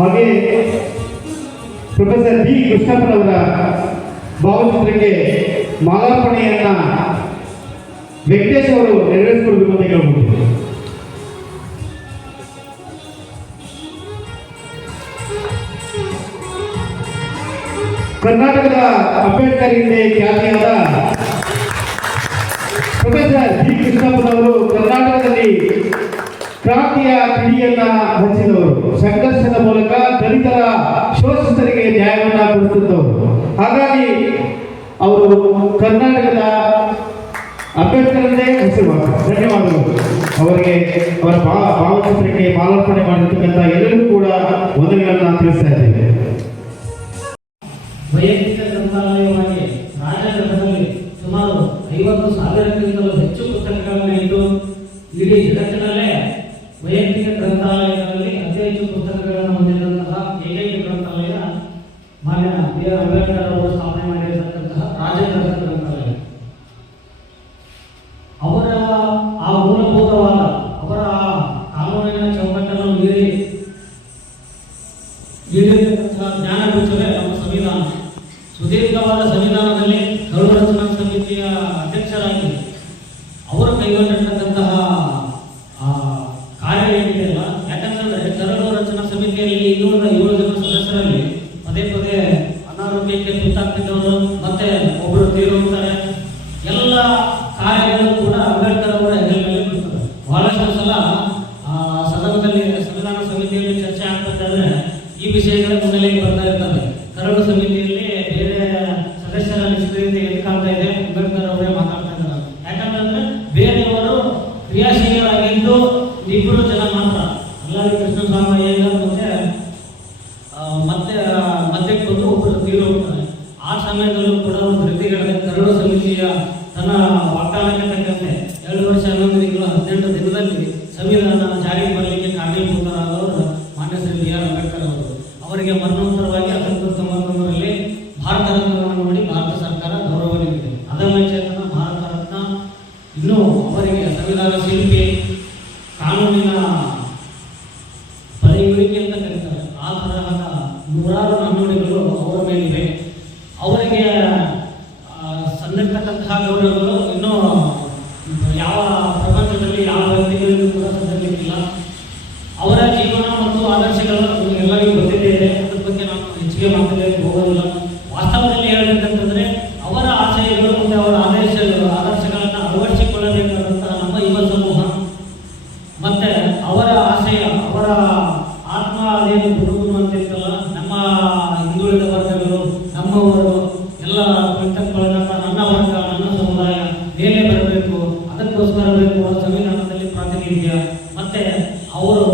ಹಾಗೆ professor B ಕೃಷ್ಣಪ್ಪನವರ ಭಾವಚಿತ್ರಕ್ಕೆ ಮಾಲಾರ್ಪಣೆಯನ್ನ ವೆಂಕಟೇಶ್ ಅವರು ನೆರವೇರಿಸಿಕೊಡಬೇಕು ಅಂತ ಹೇಳ್ಬೋದು. ಕರ್ನಾಟಕದ ಅಂಬೇಡ್ಕರ್ ಹಿಂದೆ ಖ್ಯಾತಿಯಾದ ಪ್ರೊಫೆಸರ್ ಬಿ ಕೃಷ್ಣಪ್ಪನವರು ಕರ್ನಾಟಕದಲ್ಲಿ ಕ್ರಾಂತಿಯ ಕಿಡಿಯನ್ನ ಹಚ್ಚಿದವರು, ಸಂಘರ್ಷದ ಮೂಲಕ ದಲಿತರ ಶೋಷಿತರಿಗೆ ನ್ಯಾಯವನ್ನ ಕೊಡಿಸುತ್ತವರು. ಹಾಗಾಗಿ ಅವರು ಕರ್ನಾಟಕದ ಅಂಬೇಡ್ಕರ್ ಎಂದೇ ಹೆಸರು. ಧನ್ಯವಾದಗಳು ಅವರಿಗೆ. ಅವರ ಭಾವಚಿತ್ರಕ್ಕೆ ಮಾಲಾರ್ಪಣೆ ಮಾಡಿರ್ತಕ್ಕಂಥ ಎಲ್ಲರಿಗೂ ಕೂಡ ವಂದನೆಗಳನ್ನ ತಿಳಿಸ್ತಾ ಇದ್ದೇವೆ. ವೈಯಕ್ತಿಕ ಗ್ರಂಥಾಲಯವಾಗಿ ರಾಜ್ಯದಲ್ಲಿ ಸುಮಾರು 50,000ಕ್ಕಿಂತಲೂ ಹೆಚ್ಚು ಪುಸ್ತಕಗಳನ್ನು ಇಟ್ಟು ಇಡೀ ಜಗತ್ತಿನಲ್ಲೇ ವೈಯಕ್ತಿಕ ಗ್ರಂಥಾಲಯಗಳಲ್ಲಿ ಅತಿ ಹೆಚ್ಚು ಪುಸ್ತಕಗಳನ್ನು ಹೊಂದಿರುವಂತಹ ಏಕೈಕ ಗ್ರಂಥಾಲಯ ಮಾನ್ಯ ಬಿ ಆರ್ ಅಂಬೇಡ್ಕರ್ ಅವರು ಸ್ಥಾಪನೆ ಮಾಡಿರತಕ್ಕಂತಹ ರಾಜ್ಯ ಗ್ರಂಥಾಲಯ. ಅವರ ಆ ಮೂಲಭೂತವಾದ ಅವರ ಕಾನೂನಿನ ಚೌಕಟ್ಟನ್ನು ನೀಡಿರತಕ್ಕಂತಹ ಜ್ಞಾನಪೀಠವೇ ನಮ್ಮ ಸಂವಿಧಾನ. ಸುದೀರ್ಘವಾದ ಸಂವಿಧಾನದಲ್ಲಿ ಕರಡು ರಚನಾ ಸಮಿತಿಯ ಅಧ್ಯಕ್ಷರಾಗಿ ಅವರು ಕೈಗೊಂಡಿರ್ತಕ್ಕಂತಹ ಕಾರ್ಯ ಏನಿದೆಯಲ್ಲ, ಯಾಕಂತಂದ್ರೆ ಕರಡು ರಚನಾ ಸಮಿತಿಯಲ್ಲಿ 207 ಜನ ಸದಸ್ಯರಲ್ಲಿ ಪದೇ ಪದೇ ಅನಾರೋಗ್ಯಕ್ಕೆ ತುತ್ತಾಗ್ತಿದ್ದವರು, ಮತ್ತೆ ಒಬ್ಬರು ತೀರೋಗ್ತಾರೆ. ಎಲ್ಲ ಕಾರ್ಯಗಳು ಕೂಡ ಅಂಬೇಡ್ಕರ್ ಅವರ ಹೆಗಲ ಮೇಲೆ ಬೀಳ್ತವೆ. ಬಹಳಷ್ಟು ಸಲ ಸದನದಲ್ಲಿ ಸಂವಿಧಾನ ಸಮಿತಿಯಲ್ಲಿ ಚರ್ಚೆ ಆಗ್ಬೇಕಾದ್ರೆ ಈ ವಿಷಯಗಳ ಮುನ್ನೆಲೆಗೆ ಬರ್ತಾ ಇರ್ತವೆ. ಕರಡು ಸಮಿತಿಯಲ್ಲಿ ಬೇರೆ ಸದಸ್ಯರ ನಿಷ್ಕ್ರಿಯತೆ ಎದ್ದು ಕಾಣ್ತಾ ಇದೆ, ಅಂಬೇಡ್ಕರ್ ಅವರೇ ಮಾತಾಡ್ತಾ ಇದ್ದಾರೆ. ಯಾಕಂತಂದ್ರೆ ಬೇರೆಯವರು ಕ್ರಿಯಾಶೀಲರಾಗಿದ್ದು 2 ಜನ ಮಾತ್ರ, ಅಲ್ಲಾರಿ ಕೃಷ್ಣಸ್ವಾಮಿ ಮಧ್ಯಕ್ಕೆ ಬಂದು ಒಬ್ಬರು ತೀರೋಗ್ತಾರೆ. ಆ ಸಮಯದಲ್ಲೂ ಕೂಡ ಒಂದು ರೀತಿಗಳಲ್ಲಿ ಕರಡು ಸಮಿತಿಯ ತನ್ನ ವಾಗ್ದಾನಕ್ಕೆ ತಕ್ಕಂತೆ 2 ವರ್ಷ 11 ತಿಂಗಳು 18 ದಿನದಲ್ಲಿ ಸಂವಿಧಾನ ಜಾರಿಗೆ ಬರಲಿಕ್ಕೆ ಕಾರಣೀಭೂತರಾದವರು ಮಾನ್ಯ ಶ್ರೀ ಬಿ ಆರ್ ಅಂಬೇಡ್ಕರ್ ಅವರು. ಅವರಿಗೆ ಮರಣೋತ್ತರವಾಗಿ 1993ರಲ್ಲಿ ಭಾರತ ರತ್ನವನ್ನು ನೋಡಿ ಭಾರತ ಸರ್ಕಾರ ಗೌರವ ನೀಡಿದೆ. ಅದಮ್ಯ ಚೇತನ ಭಾರತ ರತ್ನ. ಇನ್ನೂ ಅವರಿಗೆ ಸಂವಿಧಾನ ಶಿಲ್ಪಿ, ಕಾನೂನಿನ ಪರಿವೀಳಿಕೆ ಅಂತ ಕರೀತಾರೆ. ಆ ತರಹದ 100 ನಾಣ್ಣುಡಿಗಳು ಅವರ ಮೇಲಿವೆ. ಅವರಿಗೆ ಸಂದಿರ್ತಕ್ಕಂತಹ ಗೌರವಗಳು ಇನ್ನೂ ಯಾವ ಪ್ರಪಂಚದಲ್ಲಿ ಯಾವ ವ್ಯಕ್ತಿಗಳಿಗೂ ಕೂಡ ಸಂದಿರಲಿಕ್ಕಿಲ್ಲ. ಅವರ ಜೀವನ ಮತ್ತು ಆದರ್ಶಗಳು ಎಲ್ಲರಿಗೂ ಗೊತ್ತಿದೆ. ಅದ್ರ ಬಗ್ಗೆ ನಾನು ಹೆಚ್ಚಿಗೆ ಮಾತಾಡಲಿಕ್ಕೆ ಹೋಗೋದಿಲ್ಲ. ವಾಸ್ತವದಲ್ಲಿ ಹೇಳಬೇಕಂತಂದ್ರೆ ಅವರ ಆಶಯಗಳು ಮತ್ತು ಅವರ ಆದರ್ಶಗಳನ್ನು ಅಳವಡಿಸಿಕೊಳ್ಳಬೇಕಾದಂತಹ ನಮ್ಮ ಯುವ ಸಮೂಹ, ಮತ್ತೆ ಅವರ ಆಶಯ, ಅವರ ಆತ್ಮ ಅದೇನು ಗುರುಗುರು ಅಂತಿರ್ತಲ್ಲ, ನಮ್ಮ ಹಿಂದುಳಿದ ವರ್ಗಗಳು, ನಮ್ಮವರು ಎಲ್ಲ ಕುಳಿತುಕೊಳ್ಳೋಣ, ನನ್ನ ವರ್ಗ, ನನ್ನ ಸಮುದಾಯ ಮೇಲೆ ಬರಬೇಕು, ಅದಕ್ಕೋಸ್ಕರ ಬೇಕು ಸಂವಿಧಾನದಲ್ಲಿ ಪ್ರಾತಿನಿಧ್ಯ. ಮತ್ತೆ ಅವರು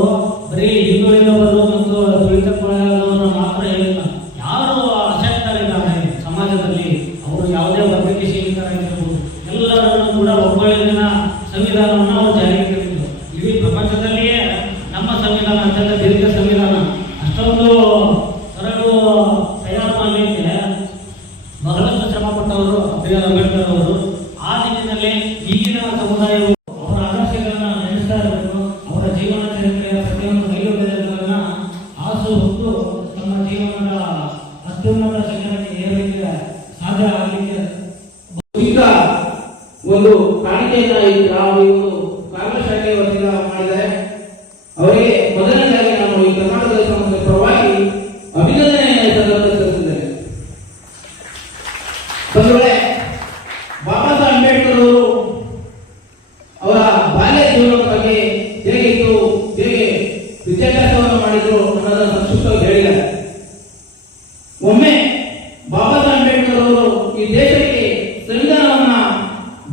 ಬರೀ ಹಿಂದುಳಿದವರು ಮತ್ತು ತುಳಿತಕ್ಕೊಳಗಾದವರು ಮಾತ್ರ ಹೇಳಿಲ್ಲ, ಯಾರು ಅಶಕ್ತರಿದ್ದಾರೆ ಸಮಾಜದಲ್ಲಿ, ಅವರು ಯಾವುದೇ ವರ್ಗಕ್ಕೆ ಸೀಮಿತರಾಗಿರಬಹುದು, ಎಲ್ಲರನ್ನು ಕೂಡ ಒಬ್ಬಳಿನ ಸಂವಿಧಾನವನ್ನು ಅವರು ಜಾರಿಗೆ ತಂದಿದ್ದರು. ಇಡೀ ಪ್ರಪಂಚದಲ್ಲಿಯೇ ನಮ್ಮ ಸಂವಿಧಾನ ಅತ್ಯಂತ ದೀರ್ಘ ಸಂವಿಧಾನ. ಅಷ್ಟೊಂದು ಕರಡು ತಯಾರು ಮಾಡಲಿಕ್ಕೆ ಬಹಳಷ್ಟು ಶ್ರಮ ಪಟ್ಟವರು ಬಿ ಆರ್ ಅಂಬೇಡ್ಕರ್ ಅವರು. ಆ ನಿಟ್ಟಿನಲ್ಲಿ ಈಗಿನ ಸಮುದಾಯವು ಅವರ ಆದರ್ಶಗಳನ್ನು ನಡೆಸ್ತಾ ಇರಬೇಕು. ಅವರ ಜೀವನ ಚರಿತ್ರೆಯ ಪ್ರತಿಯೊಂದು ಮೈಲುಗಲ್ಲುಗಳನ್ನು ಆಸು ಹೊತ್ತು ತಮ್ಮ ಜೀವನದ ಅತ್ಯುನ್ನತ ಶಿಖರಕ್ಕೆ ಏರಲಿಕ್ಕೆ ಸಾಧ್ಯ ಆಗಲಿಕ್ಕೆ ಈಗ ಒಂದು ಕಾಣಿಕೆಯನ್ನು ನಾವು ಕಾಂಗ್ರೆಸ್ ಶಾಖೆ ವತಿಯಿಂದ ಮಾಡಿದ್ದಾರೆ. ಅವರಿಗೆ ಮೊದಲನೇದಾಗಿ ನಾನು ಈ ಕರ್ನಾಟಕದ ಸಂಸ್ಥೆ ಪರವಾಗಿ ಅಭಿನಂದನೆಯನ್ನು ಸಲ್ಲಿಸುತ್ತೇನೆ. ಬಂಧುಗಳೇ, ಬಾಬಾ ಸಾಹೇಬ್ ಅಂಬೇಡ್ಕರ್ ಅವರು ಅವರ ಬಾಲ್ಯ ಜೀವನದ ಬಗ್ಗೆ ಹೇಗಿತ್ತು, ಹೇಗೆ ವಿದ್ಯಾಭ್ಯಾಸವನ್ನು ಮಾಡಿದ್ರು ಅನ್ನೋದನ್ನು ಸಂಕ್ಷಿಪ್ತವಾಗಿ ಹೇಳಿದ್ದಾರೆ. ಒಮ್ಮೆ ಬಾಬಾ ಸಾಹೇಬ್ ಅಂಬೇಡ್ಕರ್ ಅವರು ಈ ದೇಶಕ್ಕೆ ಸಂವಿಧಾನವನ್ನ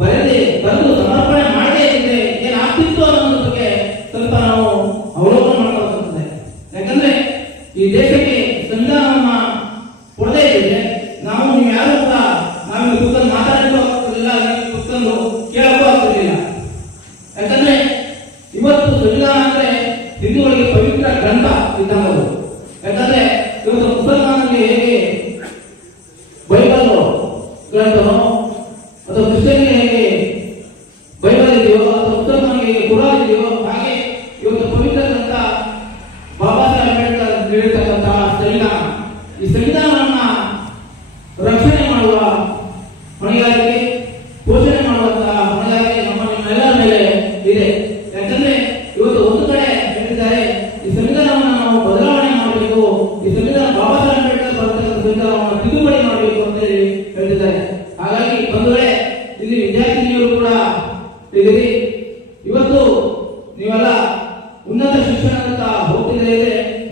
ಬರೆದು ಸಮರ್ಪಣೆ ಮಾಡದೇ ಇದ್ದರೆ ಏನಾಗ್ತಿತ್ತು ಅನ್ನೋದ್ರ ಬಗ್ಗೆ ಸ್ವಲ್ಪ ನಾವು ಅವಲೋಕನ ಮಾಡಬೇಕಾಗುತ್ತದೆ. ಯಾಕಂದ್ರೆ ಈ ದೇಶಕ್ಕೆ ಸಂವಿಧಾನವನ್ನ ಕೊಡದೇ ಇದ್ದರೆ ನೀವು ಯಾರು ಕೂಡ ನಾವಿಲ್ಲಿ ಕೂತ್ಕೊಂಡು ಮಾತಾಡಕ್ಕೂ ಆಗ್ತಿರಲಿಲ್ಲ, ಕೂತ್ಕೊಂಡು ಕೇಳಕ್ಕೂ ಆಗ್ತಿರ್ಲಿಲ್ಲ. ಯಾಕಂದ್ರೆ ಇವತ್ತು ಸಂವಿಧಾನ ಅಂದ್ರೆ ಹಿಂದೂಗಳಿಗೆ ಪವಿತ್ರ ಗ್ರಂಥ ಇದ್ದಂಥವು. ಯಾಕಂದ್ರೆ ಇವತ್ತು ಮುಸಲ್ಮಾನರಿಗೆ ಹೇಗೆ ಬೈಬಲ್ ಗ್ರಂಥವೋ ಅಥವಾ ಕ್ರಿಶ್ಚಿಯನ್ಗೆ ಹೇಗೆ ಬೈಬಲ್ ಇದೆಯೋ ಅಥವಾ ಮುಸಲ್ಮಾನಿಗೆ ಕುರಾನ್ ಇದೆಯೋ, ಹಾಗೆ ಇವತ್ತು ಪವಿತ್ರ ಗ್ರಂಥ ಬಾಬಾ ಸಾಹೇಬ್ ಅಂಬೇಡ್ಕರ್ ನೀಡಿರ್ತಕ್ಕಂಥ ಉನ್ನತ ಶಿಕ್ಷಣದತ್ತ ಹೋಗ್ತಿದೆ.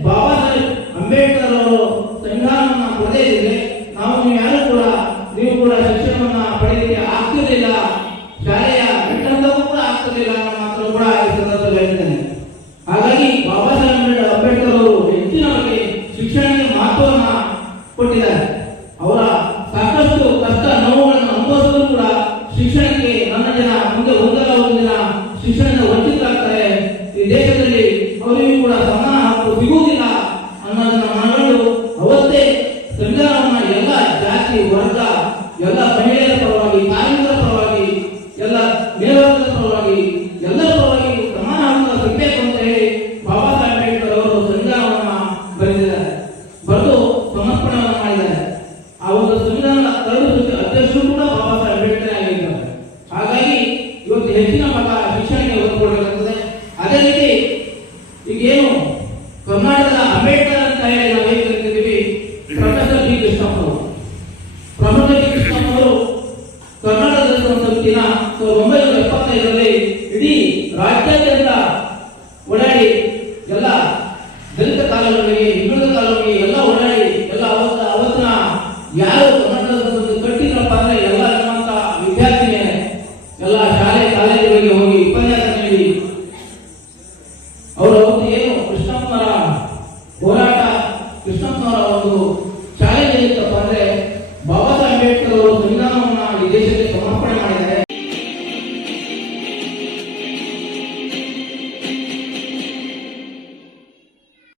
ಬಾಬಾ ಸಾಹೇಬ್ ಅಂಬೇಡ್ಕರ್ ಅವರು ಸಂವಿಧಾನವನ್ನ ಪಡೆದಿದ್ರೆ ನೀವು ಕೂಡ ಶಿಕ್ಷಣವನ್ನ ಪಡೆಯಲಿಕ್ಕೆ ಆಗ್ತಿರಲಿಲ್ಲ, ಶಾಲೆಯ ಘಟ್ಟಂತವೂ ಕೂಡ ಆಗ್ತಿರಲಿಲ್ಲ ಅನ್ನೋ ಮಾತ್ರ ಕೂಡ ಈ ಸಂದರ್ಭದಲ್ಲಿ ಹೇಳ್ತೇನೆ. ಹಾಗಾಗಿ ಬಾಬಾ ಸಾಹೇಬ್ ಅಂಬೇಡ್ಕರ್ ಅವರು ಹೆಚ್ಚಿನವರಿಗೆ ಶಿಕ್ಷಣಕ್ಕೆ ಮಹತ್ವವನ್ನ ಕೊಟ್ಟಿದ್ದಾರೆ. ಅವರ ಸಾಕಷ್ಟು ಕಷ್ಟ ನೋವುಗಳನ್ನು ಅನುಭವಿಸಿದ್ರು ಕೂಡ ಶಿಕ್ಷಣಕ್ಕೆ ನನ್ನ ಜನ ಮುಂದೆ ಒಂದಲ್ಲ ಒಂದು ದಿನ ಶಿಕ್ಷಣದ ವಂಚಿತರಾಗ್ತಾರೆ, ಈ ದೇಶದಲ್ಲಿ ಅವರಿಗೂ ಕೂಡ ಸಮಾನ ಹಕ್ಕು ಸಿಗುವುದಿಲ್ಲ ಅನ್ನೋದನ್ನ ಮನಗಂಡು ಅವತ್ತೇ ಸಂವಿಧಾನವನ್ನ ಎಲ್ಲ ಜಾತಿ ವರ್ಗ ಎಲ್ಲ ಮಹಿಳೆಯರ ಪರವಾಗಿ, ಕಾರ್ಮಿಕರ ಪರವಾಗಿ, ಎಲ್ಲ ಮೇಲ್ವರ್ಗದ ಪರವಾಗಿ, ಎಲ್ಲರ ಪರವಾಗಿ ಸಮಾನ ಹಕ್ಕು ಸಿಗಬೇಕು ಅಂತ ಹೇಳಿ ಬಾಬಾ ಸಾಹೇಬ್ ಅಂಬೇಡ್ಕರ್ ಅವರು ಸಂವಿಧಾನವನ್ನ ಬರೆದಿದ್ದಾರೆ, ಬರೆದು ಸಮರ್ಪಣೆಯನ್ನು ಮಾಡಿದ್ದಾರೆ. ಆ ಒಂದು ಸಂವಿಧಾನದ ಕರಡು ಅಧ್ಯಕ್ಷರು ಕೂಡ ಬಾಬಾ ಸಾಹೇಬ್ ಅಂಬೇಡ್ಕರ್ ಆಗಿದ್ದಾರೆ. ಹಾಗಾಗಿ ಇವತ್ತು ಹೆಚ್ಚಿನ ಮತ ಶಿಕ್ಷಣಕ್ಕೆ ಒತ್ತು ಕೊಡಬೇಕಾಗ್ತದೆ. ಅದೇ ರೀತಿ ಈಗ ಏನು ಕರ್ನಾಟಕದ ಅಂಬೇಡ್ಕರ್ ಅಂತ ಹೇಳಿ ನಾವು ಹೇಗೆ ಕರಿತಿದ್ದೀವಿ, ಪ್ರೊಫೆಸರ್ ಜಿ ಕೃಷ್ಣಪ್ಪ ಅವರು. ಪ್ರೊಫೆಸರ್ ಜಿ ಕೃಷ್ಣಪ್ಪ ಅವರು ಕರ್ನಾಟಕದ ಸಂಸತ್ತಿನ 1975ರಲ್ಲಿ ಇಡೀ ರಾಜ್ಯಾದ್ಯಂತ ಓಡಾಡಿ ಎಲ್ಲ ದಲಿತ ಕಾಲೋನಿಗೆ, ಹಿಂದುಳಿದ ಕಾಲೋನಿಗೆ ಎಲ್ಲ ಓಡಾಡಿ ಎಲ್ಲ ಅವತ್ತಿನ ಯಾರು ಕರ್ನಾಟಕದ ಸಂಸತ್ತು ಕಟ್ಟಿದ್ರಪ್ಪ ಅಂದ್ರೆ ಎಲ್ಲ ನಮ್ಮಂತ ವಿದ್ಯಾರ್ಥಿನೇ ಎಲ್ಲ ಶಾಲೆ ಕಾಲೇಜುಗಳಿಗೆ ಹೋಗಿ ಉಪನ್ಯಾಸ ನೀಡಿ ಅವರು ಅವತ್ತು ಏನು ಕೃಷ್ಣಪ್ಪನವರ ಹೋರಾಟ, ಕೃಷ್ಣಪ್ಪನವರ ಒಂದು